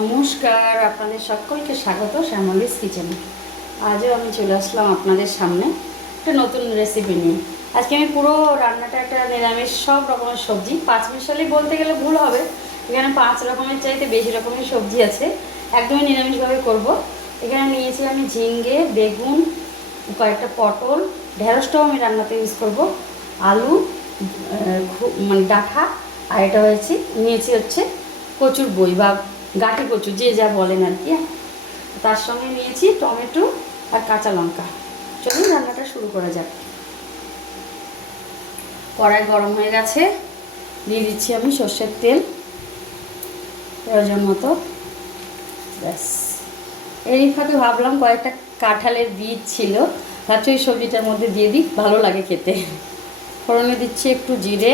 নমস্কার, আপনাদের সকলকে স্বাগত শ্যামলিস কিচেনে। আজও আমি চলে আসলাম আপনাদের সামনে একটা নতুন রেসিপি নিয়ে। আজকে আমি পুরো রান্নাটা একটা নিরামিষ, সব রকমের সবজি, পাঁচ মিশালি বলতে গেলে ভুল হবে। এখানে 5 রকমের চাইতে বেশি রকমের সবজি আছে, একদমই নিরামিষভাবে করব। এখানে নিয়েছি আমি ঝিঙ্গে, বেগুন, কয়েকটা পটল, ঢেঁড়সটাও আমি রান্নাতে ইউজ করব, আলু, মানে ডাঁটা, আর এটা নিয়েছি কচুর বই বা গাঁটি কচু, যে যা বলেন আর কি। তার সঙ্গে নিয়েছি টমেটো আর কাঁচা লঙ্কা। চলুন রান্নাটা শুরু করা যাক। কড়াই গরম হয়ে গেছে, দিয়ে দিচ্ছি আমি সর্ষের তেল প্রয়োজন মতো। ব্যাস, এরই ফাঁকে ভাবলাম কয়েকটা কাঁঠালের বীজ ছিল, ভাবছি ওই সবজিটার মধ্যে দিয়ে দিই, ভালো লাগে খেতে। ফোড়নে দিচ্ছি একটু জিরে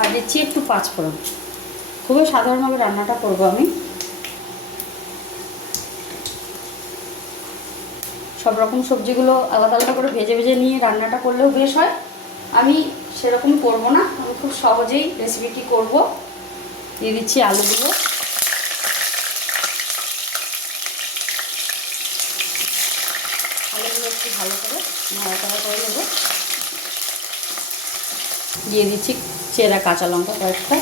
আর দিচ্ছি একটু পাঁচফোড়ন। খুবই সাধারণভাবে রান্নাটা করব আমি। সব রকম সবজিগুলো আলাদা আলাদা করে ভেজে ভেজে নিয়ে রান্নাটা করলেও বেশ হয়। আমি সেরকম করব না, আমি খুব সহজেই রেসিপিটি করব। দিয়ে দিচ্ছি আলুগুলো। আলুগুলো একটু ভালো করে নাড়াচাড়া করে নেব। দিয়ে দিচ্ছি চেরা কাঁচা লঙ্কা কয়েকটা।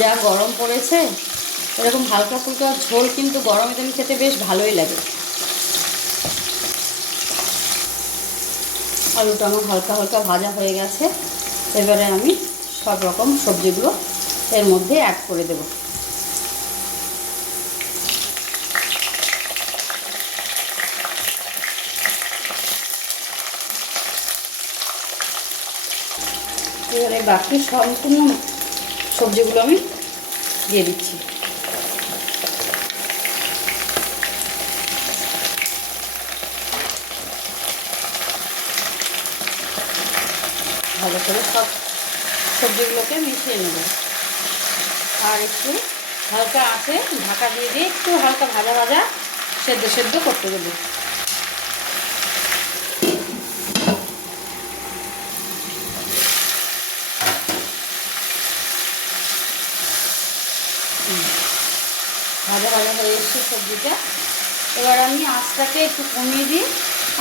যা গরম পড়েছে, এরকম হালকা ফুলকা ঝোল কিন্তু গরমে দিন খেতে বেশ ভালোই লাগে। আলুটা আমার হালকা হালকা ভাজা হয়ে গেছে। এবারে আমি সব রকম সবজিগুলো এর মধ্যে অ্যাড করে দেব। এবারে বাকি সম্পূর্ণ সবজিগুলো আমি দিয়ে দিচ্ছি। ভালো করে সব সবজিগুলোকে মিশিয়ে নেব, আর একটু হালকা আঁচে ঢাকা দিয়ে দিয়ে একটু হালকা ভাজা ভাজা সেদ্ধ সেদ্ধ করতে দেবো। ভাজা ভাজা হয়ে এসছে সবজিটা। এবার আমি আঁচটাকে একটু কমিয়ে দিয়ে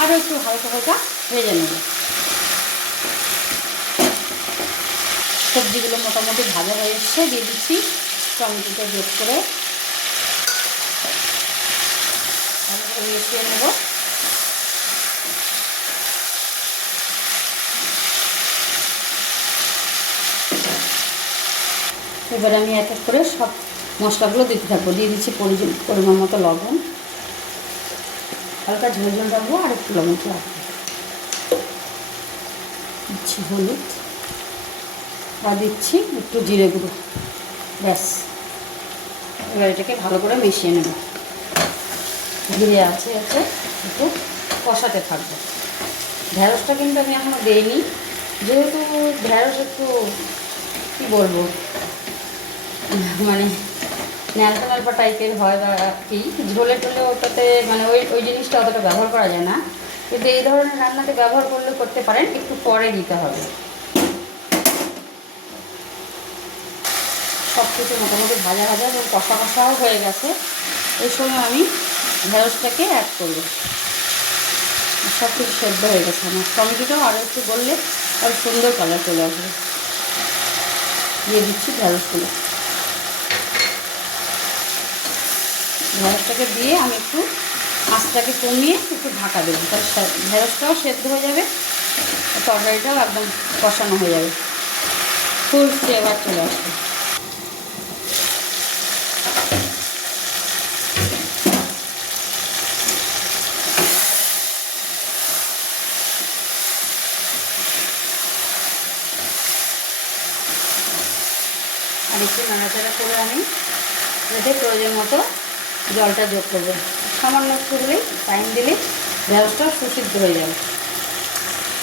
আরও একটু হালকা হালকা ভেজে নেব। সবজিগুলো মোটামুটি ভাজা হয়ে এসছে, দিয়ে দিচ্ছি টমেটোটা যোগ করে ভালো করে মিশিয়ে নেব। এবার আমি এক এক করে সব মশলাগুলো দিতে থাকবো। দিয়ে দিচ্ছি পরিমাণ মতো লবণ, হালকা ঝোল ঝোল রাখবো, আর একটু লবণ রাখবো। দিচ্ছি হলুদ, আর দিচ্ছি একটু জিরে গুঁড়ো। ব্যাস, এবার এটাকে ভালো করে মিশিয়ে নেব। ধীরে আছে একটু কষাতে থাকবো। ঢেঁড়সটা কিন্তু আমি এখনও দিইনি, যেহেতু ঢেঁড়স একটু কী বলবো, মানে ন্যালপা ন্যালপা টাইপের হয় বা কি, ঝোলে টোলে ওটাতে মানে ওই জিনিসটা অতটা ব্যবহার করা যায় না। কিন্তু এই ধরনের রান্নাতে ব্যবহার করলে করতে পারেন, একটু পরে দিতে হবে। সব কিছু মোটামুটি ভাজা ভাজা এবং কষা কষাও হয়ে গেছে। এই সময় আমি ঢেঁড়সটাকে অ্যাড করব। সব কিছু সেদ্ধ হয়ে গেছে আমার। টমেটোটাও আরও একটু গললে আর সুন্দর কালার চলে আসবে। দিয়ে দিচ্ছি ঢেঁড়সগুলো। ঢেঁড়সটাকে দিয়ে আমি একটু আঁচটাকে কমিয়ে একটু ঢাকা দেবো, তাহলে ঢেঁড়সটাও সেদ্ধ হয়ে যাবে, তরকারিটাও একদম কষানো হয়ে যাবে, ফুল ফ্লেভার চলে আসবে। আর একটু নাড়াচাড়া করে আমি এতে প্রয়োজন মতো জলটা যোগ করবো। সামান্য একটু হলেই, টাইম দিলেই ঢেঁড়সটা সুসিদ্ধ হয়ে যাবে।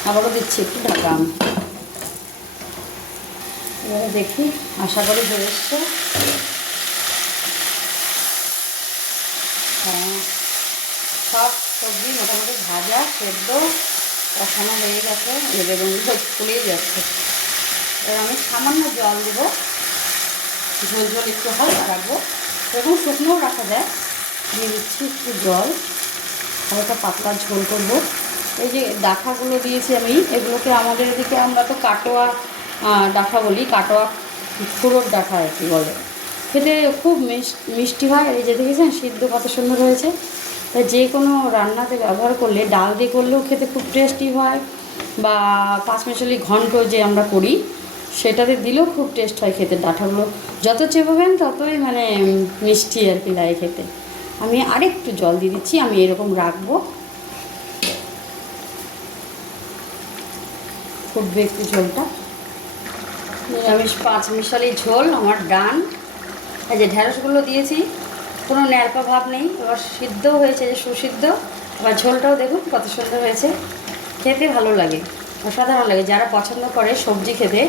আবারও দিচ্ছি একটু ঢাকা আমি। এবারে দেখি, আশা করি হয়ে এসছে। হ্যাঁ, সব সবজি মোটামুটি ভাজা সেদ্ধ কষানো হয়ে গেছে। বেগুনগুলো ফুলেই যাচ্ছে। এবার আমি সামান্য জল দেবো, ঝোল ঝোল একটু হালকা রাখবো, এবং শুকনোও রাখা যায়। দিয়ে দিচ্ছি একটু জল, হালকা পাতলা ঝোল করবো। এই যে ডাঁটাগুলো দিয়েছি আমি, এগুলোকে আমাদের এদিকে আমরা তো কাটোয়া ডাঁটা বলি, কাটোয়া ফুরোর ডাঁটা আর কি বলে। খেতে খুব মিষ্টি হয়। এই যে দেখেছেন সিদ্ধ কত সুন্দর হয়েছে। তাই যে কোনো রান্নাতে ব্যবহার করলে, ডাল দিয়ে করলেও খেতে খুব টেস্টি হয়, বা পাঁচমিশালি ঘন্ট যে আমরা করি সেটাতে দিলেও খুব টেস্ট হয় খেতে। ডাঁটাগুলো যত চেপাবেন ততই মানে মিষ্টি আর কি লাগে খেতে। আমি আরেকটু জল দিয়ে দিচ্ছি, আমি এরকম রাখবো, ফুটবে একটু ঝোলটা। নিরামিষ পাঁচমিশালি ঝোল আমার ডান। এই যে ঢ্যাঁড়সগুলো দিয়েছি, কোনো ন্যাড়পা ভাব নেই, এবার সিদ্ধও হয়েছে, যে সুসিদ্ধ। এবার ঝোলটাও দেখুন কত সুন্দর হয়েছে, খেতে ভালো লাগে, অসাধারণ লাগে। যারা পছন্দ করে সবজি খেতে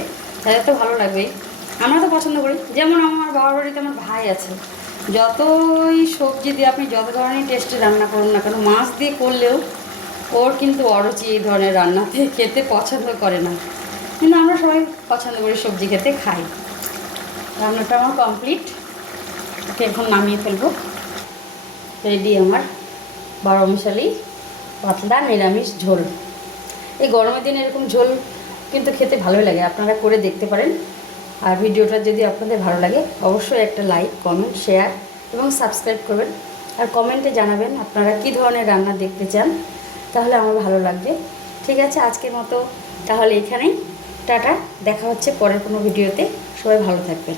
তাদের তো ভালো লাগবেই, আমরা তো পছন্দ করি। যেমন আমার বাবার বাড়িতে আমার ভাই আছে, যতই সবজি দিয়ে আপনি যত ধরনের টেস্টে রান্না করুন না কেন, মাছ দিয়ে করলেও ওর কিন্তু অরুচি এই ধরনের রান্নাতে, খেতে পছন্দ করে না। কিন্তু আমরা সবাই পছন্দ করি সবজি খেতে, খাই। রান্নাটা আমার কমপ্লিট, ওকে এখন নামিয়ে ফেলবো। রেডি আমার 12 মিশালি পাতলা নিরামিষ ঝোল। এই গরমের দিনে এরকম ঝোল কিন্তু খেতে ভালোই লাগে, আপনারা করে দেখতে পারেন। আর ভিডিওটা যদি আপনাদের ভালো লাগে অবশ্যই একটা লাইক, কমেন্ট, শেয়ার এবং সাবস্ক্রাইব করবেন। আর কমেন্টে জানাবেন আপনারা কী ধরনের রান্না দেখতে চান, তাহলে আমার ভালো লাগবে। ঠিক আছে, আজকের মতো তাহলে এখানেই টাটা, দেখা হচ্ছে পরের কোনো ভিডিওতে। সবাই ভালো থাকবেন।